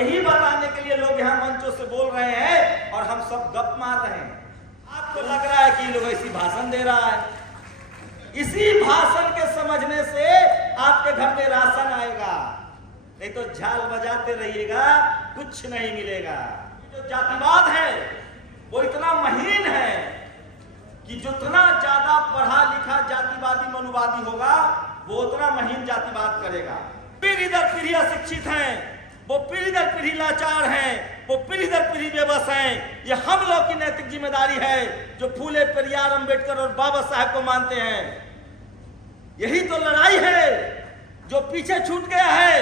यही बताने के लिए लोग यहाँ मंचों से बोल रहे हैं और हम सब गप मार रहे हैं। आपको लग रहा है कि लोग ऐसी भाषण दे रहा है, इसी भाषण के समझने से आपके घर में राशन आएगा, नहीं तो झाल बजाते रहिएगा, कुछ नहीं मिलेगा। जो जातिवाद है वो इतना महीन है कि जितना ज्यादा पढ़ा लिखा जातिवादी मनुवादी होगा वो उतना महीन जातिवाद करेगा। पीढ़ी दर पीढ़ी अशिक्षित हैं, वो पीढ़ी दर पीढ़ी लाचार हैं, वो पीढ़ी दर पीढ़ी बेबस हैं। ये हम लोग की नैतिक जिम्मेदारी है जो फूले पेरियार अंबेडकर और बाबा साहब को मानते हैं। यही तो लड़ाई है जो पीछे छूट गया है,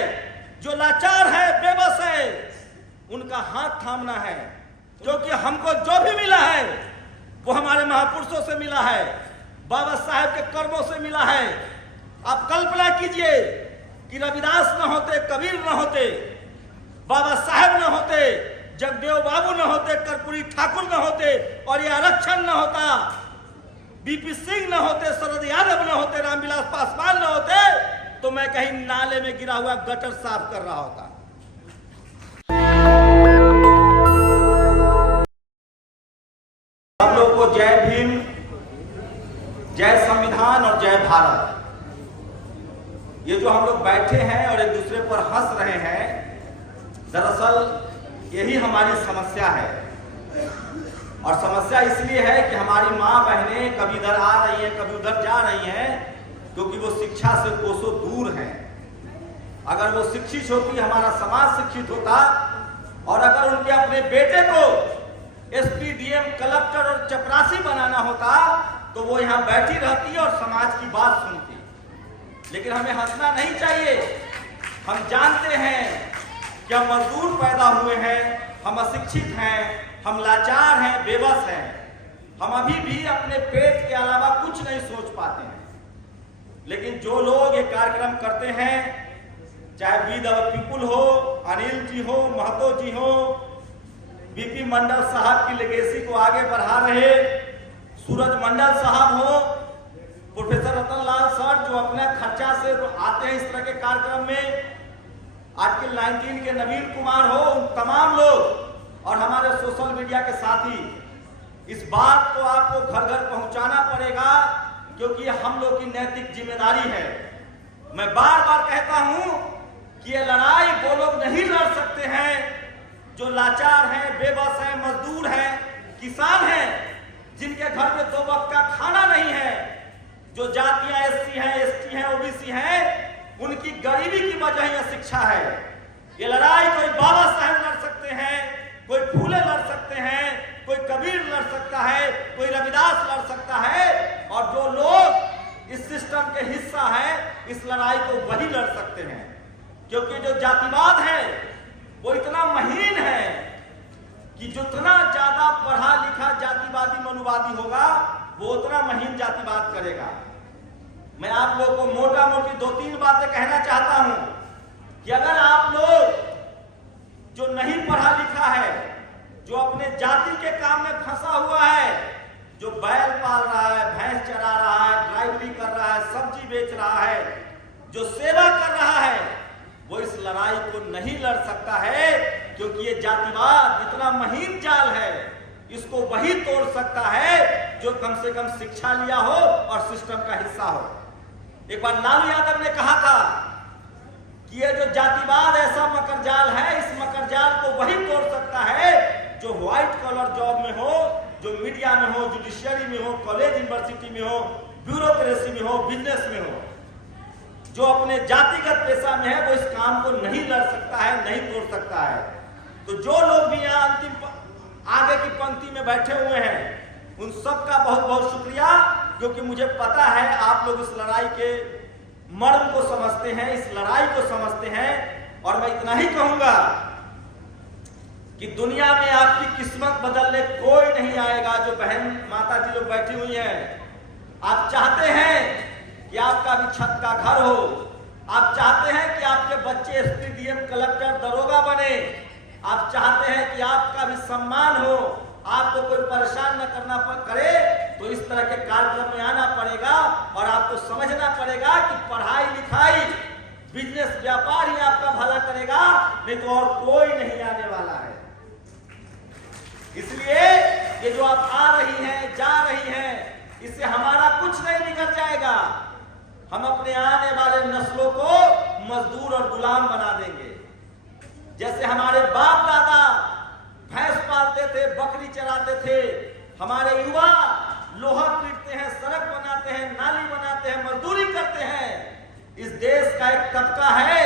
जो लाचार है, बेबस है, उनका हाथ थामना है। क्योंकि हमको जो भी मिला है वो हमारे महापुरुषों से मिला है, बाबा साहब के कर्मों से मिला है। आप कल्पना कीजिए कि रविदास न होते, कबीर न होते, बाबा साहब न होते, जगदेव बाबू न होते, कर्पूरी ठाकुर न होते और ये आरक्षण न होता, बीपी सिंह न होते, शरद यादव न होते, रामविलास पासवान न होते, तो मैं कहीं नाले में गिरा हुआ गटर साफ कर रहा होता। हम लोग को जय भीम, जय संविधान और जय भारत, ये जो हम लोग बैठे हैं और एक दूसरे पर हंस रहे हैं, दरअसल यही हमारी समस्या है। और समस्या इसलिए है कि हमारी माँ बहनें कभी इधर आ रही हैं, कभी उधर जा रही हैं, क्योंकि वो शिक्षा से कोसों दूर हैं। अगर वो शिक्षित होती, हमारा समाज शिक्षित होता, और अगर उनके अपने बेटे को एसपी, डीएम, कलेक्टर और चपरासी बनाना होता तो वो यहाँ बैठी रहती और समाज की बात सुनती। लेकिन हमें हंसना नहीं चाहिए। हम जानते हैं कि हम मजदूर पैदा हुए हैं, हम अशिक्षित हैं, हम लाचार हैं, बेबस हैं। हम अभी भी अपने पेट के अलावा कुछ नहीं सोच पाते हैं। लेकिन जो लोग ये कार्यक्रम करते हैं, चाहे वी द पीपुल हो, अनिल जी हो, महतो जी हो, बीपी मंडल साहब की लेगेसी को आगे बढ़ा रहे सूरज मंडल साहब हो, प्रोफेसर रतनलाल सर जो अपने खर्चा से आते हैं इस तरह के कार्यक्रम में, आर्टिकल 19 के नवीन कुमार हो, उन तमाम लोग और हमारे सोशल मीडिया के साथी, इस बात को आपको घर घर पहुंचाना पड़ेगा क्योंकि ये हम लोग की नैतिक जिम्मेदारी है। मैं बार बार कहता हूं कि ये लड़ाई वो लोग नहीं लड़ सकते हैं जो लाचार हैं, बेबस हैं, मजदूर हैं, किसान हैं, जिनके घर में 2 वक्त का खाना नहीं है, जो जातियां एससी हैं, एसटी हैं, ओबीसी हैं, उनकी गरीबी की वजह यह शिक्षा है। ये लड़ाई कोई बाबा साहब लड़ सकते हैं, कोई फूले लड़ सकते हैं, कोई कबीर लड़ सकता है, कोई रविदास लड़ सकता है, और जो लोग इस सिस्टम के हिस्सा हैं, इस लड़ाई को वही लड़ सकते हैं। क्योंकि जो जातिवाद है वो इतना महीन है कि जितना ज्यादा पढ़ा लिखा जातिवादी मनुवादी होगा वो उतना महीन जातिवाद करेगा। मैं आप लोगों को मोटा मोटी 2-3 बातें कहना चाहता हूं कि अगर आप लोग जो नहीं पढ़ा लिखा है, जो अपने जाति के काम में फंसा हुआ है, जो बैल पाल रहा है, भैंस चरा रहा है, ड्राइवरी कर रहा है, सब्जी बेच रहा है, जो सेवा कर रहा है, वो इस लड़ाई को नहीं लड़ सकता है। क्योंकि ये जातिवाद इतना महीन जाल है, इसको वही तोड़ सकता है जो कम से कम शिक्षा लिया हो और सिस्टम का हिस्सा हो। एक बार लालू यादव ने कहा था कि ये जो जातिवाद ऐसा मकरजाल है, इस मकरजाल को वही तोड़ सकता है जो व्हाइट कॉलर जॉब में हो, जो मीडिया में हो, जुडिशियरी में हो, कॉलेज यूनिवर्सिटी में हो, ब्यूरोक्रेसी में हो, बिजनेस में हो। जो अपने जातिगत पेशा में है वो इस काम को नहीं लड़ सकता है, नहीं तोड़ सकता है। तो जो लोग भी यहाँ अंतिम आगे की पंक्ति में बैठे हुए हैं, उन सब का बहुत बहुत शुक्रिया, क्योंकि मुझे पता है आप लोग इस लड़ाई के मर्म को समझते हैं, इस लड़ाई को समझते हैं। और मैं इतना ही कहूंगा कि दुनिया में आपकी किस्मत बदलने कोई नहीं आएगा। जो बहन माता जी लोग बैठी हुई हैं, आप चाहते हैं कि आपका भी छत का घर हो, आप चाहते हैं कि आपके बच्चे एसपी, डीएम, कलेक्टर, दरोगा बने, आप चाहते हैं कि आपका भी सम्मान हो, आपको कोई परेशान न करना करे, तो इस तरह के कार्यक्रम में आना पड़ेगा और आपको समझना पड़ेगा कि पढ़ाई लिखाई, बिजनेस, व्यापार ही आपका भला करेगा, नहीं तो और कोई नहीं ये जो आप आ रही हैं, जा रही हैं, इससे हमारा कुछ नहीं बिगड़ जाएगा। हम अपने आने वाले नस्लों को मजदूर और गुलाम बना देंगे। जैसे हमारे बाप दादा भैंस पालते थे, बकरी चराते थे, हमारे युवा लोहा पीटते हैं, सड़क बनाते हैं, नाली बनाते हैं, मजदूरी करते हैं। इस देश का एक तबका है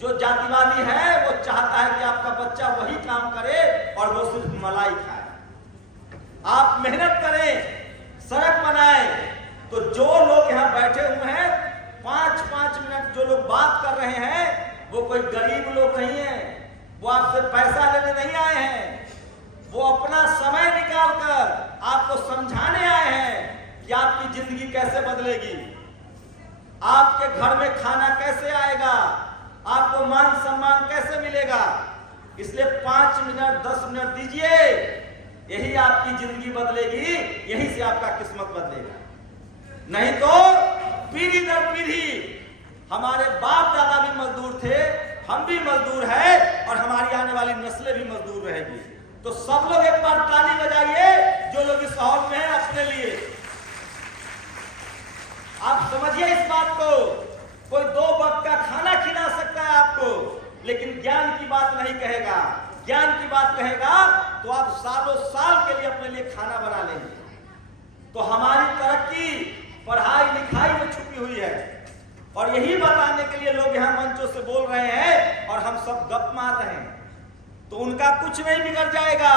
जो जातिवादी है, वो चाहता है कि आपका बच्चा वही काम करे और वो सिर्फ मलाई खाए। आप मेहनत करें, सड़क बनाएं। तो जो लोग यहाँ बैठे हुए हैं, 5-5 मिनट जो लोग बात कर रहे हैं, वो कोई गरीब लोग नहीं है, वो आपसे पैसा लेने नहीं आए हैं, वो अपना समय निकालकर आपको समझाने आए हैं कि आपकी जिंदगी कैसे बदलेगी, आपके घर में खाना कैसे आएगा, आपको मान सम्मान कैसे मिलेगा। इसलिए 5 मिनट 10 मिनट दीजिए, यही आपकी जिंदगी बदलेगी, यहीं से आपका किस्मत बदलेगा। नहीं तो पीढ़ी दर पीढ़ी हमारे बाप दादा भी मजदूर थे, हम भी मजदूर हैं और हमारी आने वाली नस्लें भी मजदूर रहेगी। तो सब लोग एक बार ताली बजाइए जो लोग इस हॉल में हैं अपने लिए। आप समझिए इस बात को। कोई 2 वक्त का खाना खिला सकता है आपको, लेकिन ज्ञान की बात नहीं कहेगा। ज्ञान की बात कहेगा तो आप सालों साल के लिए अपने लिए खाना बना लेंगे। तो हमारी तरक्की पढ़ाई लिखाई में छुपी हुई है और यही बताने के लिए लोग यहाँ मंचों से बोल रहे हैं और हम सब गप मार रहे हैं। तो उनका कुछ नहीं बिगड़ जाएगा।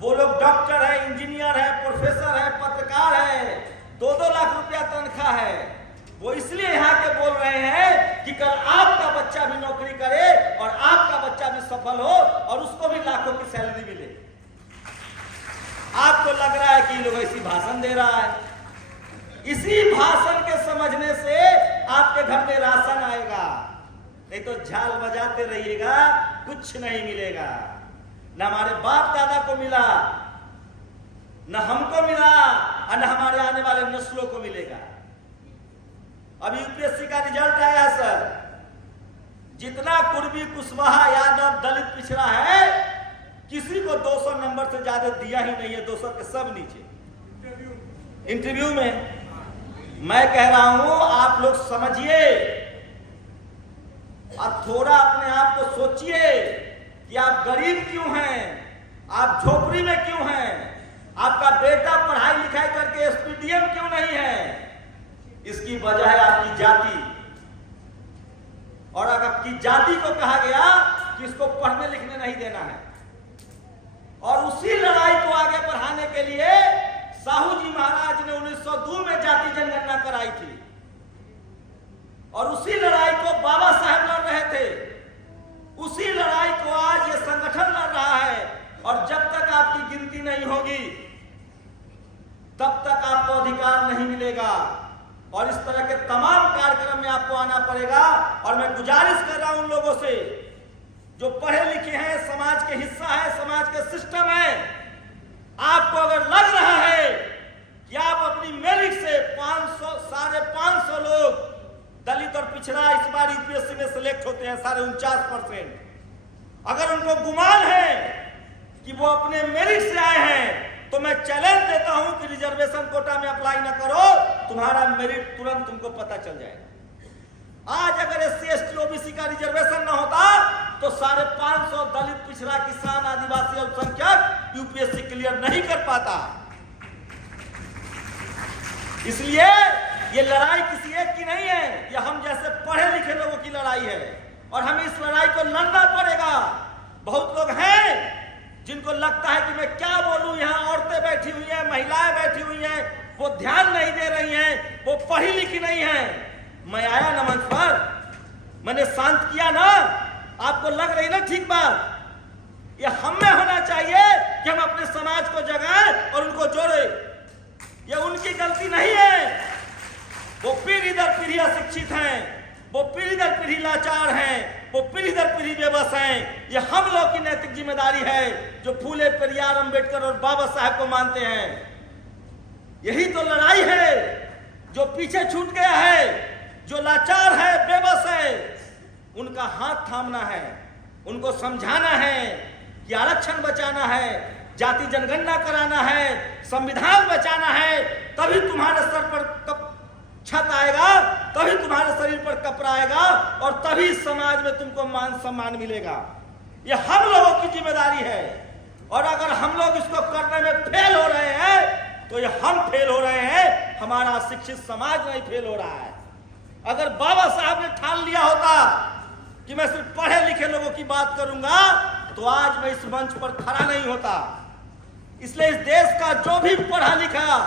वो लोग डॉक्टर है, इंजीनियर है, प्रोफेसर है, पत्रकार है, 2-2 लाख रुपया तनख्वाह है। वो इसलिए यहाँ के बोल रहे हैं कि कल आपका बच्चा भी नौकरी करे और आपका बच्चा भी सफल हो और उसको भी लाखों की सैलरी मिले। आपको लग रहा है कि ये लोग ऐसी भाषण दे रहा है। इसी भाषण के समझने से आपके घर में राशन आएगा, नहीं तो झाल बजाते रहिएगा, कुछ नहीं मिलेगा। न हमारे बाप दादा को मिला, न हमको मिला और न हमारे आने वाले नस्लों को मिलेगा। अभी यूपीएससी का रिजल्ट आया सर, जितना कुर्मी, कुशवाहा, यादव, दलित पिछड़ा है, किसी को 200 नंबर से ज्यादा दिया ही नहीं है। 200 के सब नीचे। इंटरव्यू में मैं कह रहा हूं, आप लोग समझिए और थोड़ा अपने आप को सोचिए कि आप गरीब क्यों हैं, आप झोपड़ी में क्यों हैं, आपका बेटा पढ़ाई लिखाई करके एसपीडीएम क्यों नहीं है। इसकी वजह है आपकी जाति। और अगर आपकी जाति को कहा गया कि इसको पढ़ने लिखने नहीं देना है, और उसी लड़ाई को आगे बढ़ाने के लिए साहू जी महाराज ने 1902 में जाति जनगणना कराई थी और उसी लड़ाई को बाबा साहब लड़ रहे थे। उसी लड़ाई को आज ये संगठन लड़ रहा है और जब तक आपकी गिनती नहीं होगी तब तक आपको अधिकार नहीं मिलेगा। और इस तरह के तमाम कार्यक्रम में आपको आना पड़ेगा। और मैं गुजारिश कर रहा हूं उन लोगों से जो पढ़े लिखे हैं, समाज के हिस्सा है, समाज के सिस्टम है, आपको अगर लग रहा है कि आप अपनी मेरिट से 500 लोग दलित और पिछड़ा इस बार यूपीएससी में सिलेक्ट होते हैं, 49%, अगर उनको गुमान है कि वो अपने मेरिट से आए हैं, तो मैं चैलेंज देता हूं कि रिजर्वेशन कोटा में अप्लाई न करो, तुम्हारा मेरिट तुरंत तुमको पता चल जाएगा। आज अगर SC ST OBC का रिजर्वेशन न होता तो 550 दलित पिछड़ा किसान आदिवासी अल्पसंख्यक यूपीएससी क्लियर नहीं कर पाता। इसलिए ये लड़ाई किसी एक की नहीं है, ये हम जैसे पढ़े लिखे लोगों की लड़ाई है और हमें इस लड़ाई को लड़ना पड़ेगा। बहुत लोग हैं जिनको लगता है कि मैं क्या बोलूं, यहाँ औरतें बैठी हुई हैं, महिलाएं बैठी हुई हैं, वो ध्यान नहीं दे रही हैं, वो पढ़ी लिखी नहीं है। मैं आया ना मंच पर, मैंने शांत किया ना, आपको लग रही ना ठीक बात। ये हम में होना चाहिए कि हम अपने समाज को जगाएं और उनको जोड़े। ये उनकी गलती नहीं है, वो पीढ़ी दर पीढ़ी अशिक्षित हैं, वो पीढ़ी दर पीढ़ी लाचार हैं, वो पीढ़ी दर पीढ़ी बेबस हैं। ये हम लोग की नैतिक जिम्मेदारी है जो फूले, पेरियार, अंबेडकर और बाबा साहब को मानते हैं। यही तो लड़ाई है। जो पीछे छूट गया है, जो लाचार है, बेबस है, उनका हाथ थामना है, उनको समझाना है कि आरक्षण बचाना है, जाति जनगणना कराना है, संविधान बचाना है, तभी तुम्हारे सर पर छत आएगा, तभी तुम्हारे शरीर पर कपड़ा आएगा और तभी समाज में तुमको मान सम्मान मिलेगा। ये हम लोगों की जिम्मेदारी है। और अगर हम लोग इसको करने में फेल हो रहे हैं तो ये हम फेल हो रहे हैं, हमारा शिक्षित समाज नहीं फेल हो रहा है। अगर बाबा साहब ने ठान लिया होता कि मैं सिर्फ पढ़े लिखे लोगों की बात करूंगा तो आज मैं इस मंच पर खड़ा नहीं होता। इसलिए इस देश का जो भी पढ़ा लिखा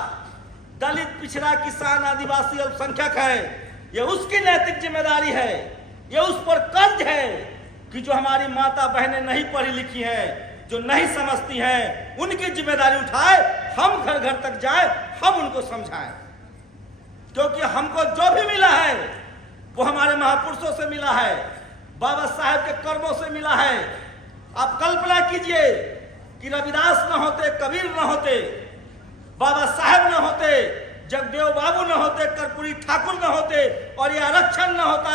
दलित, पिछड़ा, किसान, आदिवासी, अल्पसंख्यक है, ये उसकी नैतिक जिम्मेदारी है। ये उस पर कर्ज है कि जो हमारी माता बहनें नहीं पढ़ी लिखी हैं, जो नहीं समझती हैं, उनकी जिम्मेदारी उठाए, हम घर घर तक जाए, हम उनको समझाएं। क्योंकि हमको जो भी मिला है वो हमारे महापुरुषों से मिला है, बाबा साहेब के कर्मों से मिला है। आप कल्पना कीजिए कि रविदास न होते, कबीर न होते, बाबा साहेब न होते, जगदेव बाबू न होते, कर्पूरी ठाकुर न होते और ये आरक्षण न होता,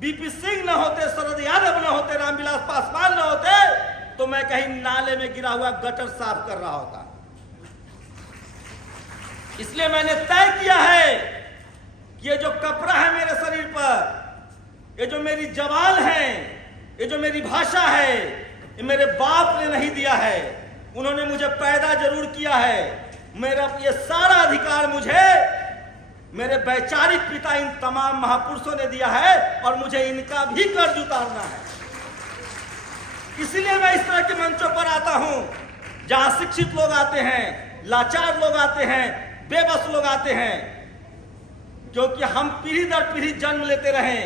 बीपी सिंह न होते, शरद यादव न होते, रामविलास पासवान न होते, तो मैं कहीं नाले में गिरा हुआ गटर साफ कर रहा होता। इसलिए मैंने तय किया है कि ये जो कपड़ा है मेरे शरीर पर, ये जो मेरी जबान है, ये जो मेरी भाषा है, ये मेरे बाप ने नहीं दिया है। उन्होंने मुझे पैदा जरूर किया है। मेरा ये सारा अधिकार मुझे मेरे वैचारिक पिता इन तमाम महापुरुषों ने दिया है और मुझे इनका भी कर्ज उतारना है। इसीलिए मैं इस तरह के मंचों पर आता हूं जहां शिक्षित लोग आते हैं, लाचार लोग आते हैं, बेबस लोग आते हैं। क्योंकि हम पीढ़ी दर पीढ़ी जन्म लेते रहे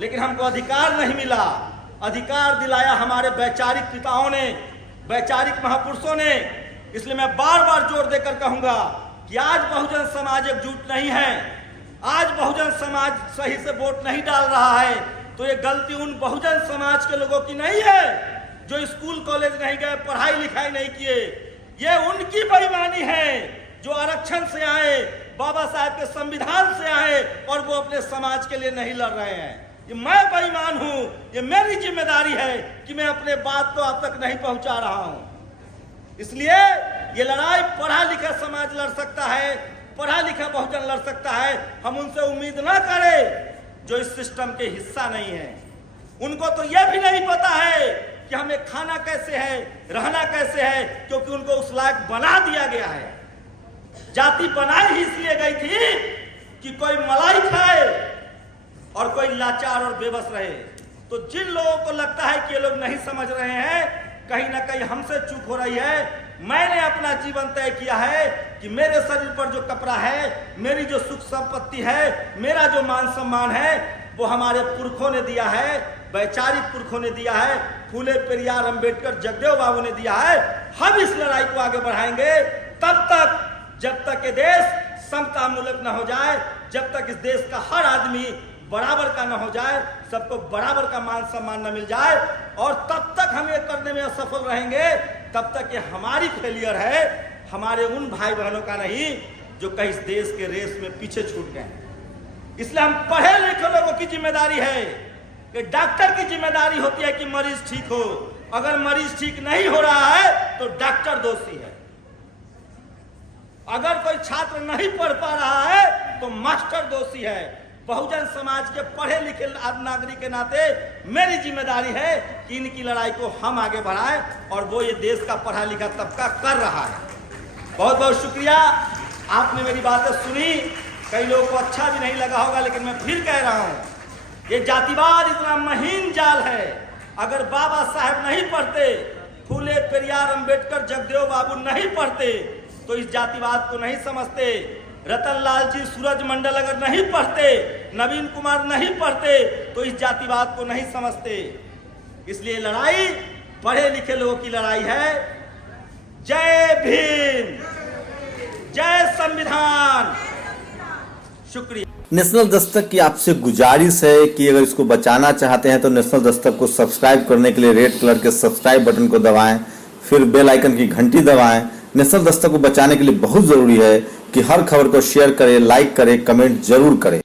लेकिन हमको अधिकार नहीं मिला। अधिकार दिलाया हमारे वैचारिक पिताओं ने, वैचारिक महापुरुषों ने। इसलिए मैं बार बार जोर देकर कहूंगा कि आज बहुजन समाज एकजुट नहीं है, आज बहुजन समाज सही से वोट नहीं डाल रहा है, तो ये गलती उन बहुजन समाज के लोगों की नहीं है जो स्कूल कॉलेज नहीं गए, पढ़ाई लिखाई नहीं किए। ये उनकी बेईमानी है जो आरक्षण से आए, बाबा साहब के संविधान से आए और वो अपने समाज के लिए नहीं लड़ रहे हैं। ये मैं बेईमान हूं, ये मेरी जिम्मेदारी है कि मैं अपने बात को आप तक नहीं पहुंचा रहा हूं। इसलिए ये लड़ाई पढ़ा लिखा समाज लड़ सकता है, पढ़ा लिखा बहुजन लड़ सकता है। हम उनसे उम्मीद ना करें जो इस सिस्टम के हिस्सा नहीं है। उनको तो यह भी नहीं पता है कि हमें खाना कैसे है, रहना कैसे है, क्योंकि उनको उस लायक बना दिया गया है। जाति बनाई ही इसलिए गई थी कि कोई मलाई खाए और कोई लाचार और बेबस रहे। तो जिन लोगों को लगता है कि ये लोग नहीं समझ रहे हैं, कहीं ना कहीं हमसे चूक हो रही है। मैंने अपना जीवन तय किया है कि मेरे शरीर पर जो कपड़ा है, मेरी जो सुख संपत्ति है, मेरा जो मान सम्मान है, वो हमारे पुरखों ने दिया है, वैचारिक पुरखों ने दिया है, फूले पेरियार, अंबेडकर, जगदेव बाबू ने दिया है। हम इस लड़ाई को आगे बढ़ाएंगे तब तक जब तक ये देश समतामूलक न हो जाए, जब तक इस देश का हर आदमी बराबर का न हो जाए, सबको बराबर का मान सम्मान न मिल जाए, और तब तक हम ये करने में असफल रहेंगे। तब तक ये हमारी फेलियर है, हमारे उन भाई बहनों का नहीं जो कहीं इस देश के रेस में पीछे छूट गए। इसलिए हम पढ़े लिखे लोगों की जिम्मेदारी है कि डॉक्टर की जिम्मेदारी होती है कि मरीज ठीक हो। अगर मरीज ठीक नहीं हो रहा है तो डॉक्टर दोषी है। अगर कोई छात्र नहीं पढ़ पा रहा है तो मास्टर दोषी है। बहुजन समाज के पढ़े लिखे नागरिक के नाते मेरी जिम्मेदारी है कि इनकी लड़ाई को हम आगे बढ़ाएं, और वो ये देश का पढ़ा लिखा तबका कर रहा है। बहुत बहुत शुक्रिया, आपने मेरी बातें सुनी। कई लोगों को अच्छा भी नहीं लगा होगा, लेकिन मैं फिर कह रहा हूं, ये जातिवाद इतना महीन जाल है। अगर बाबा साहेब नहीं पढ़ते, फूले पेरियार, अंबेडकर, जगदेव बाबू नहीं पढ़ते तो इस जातिवाद को नहीं समझते। रतनलाल जी, सूरज मंडल अगर नहीं पढ़ते, नवीन कुमार नहीं पढ़ते तो इस जातिवाद को नहीं समझते। इसलिए लड़ाई पढ़े लिखे लोगों की लड़ाई है। जय भीम, जय संविधान। शुक्रिया। नेशनल दस्तक की आपसे गुजारिश है कि अगर इसको बचाना चाहते हैं तो नेशनल दस्तक को सब्सक्राइब करने के लिए रेड कलर के सब्सक्राइब बटन को दबाएं, फिर बेल आइकन की घंटी दबाएं। नेशनल दस्तक को बचाने के लिए बहुत जरूरी है कि हर खबर को शेयर करें, लाइक करें, कमेंट जरूर करें।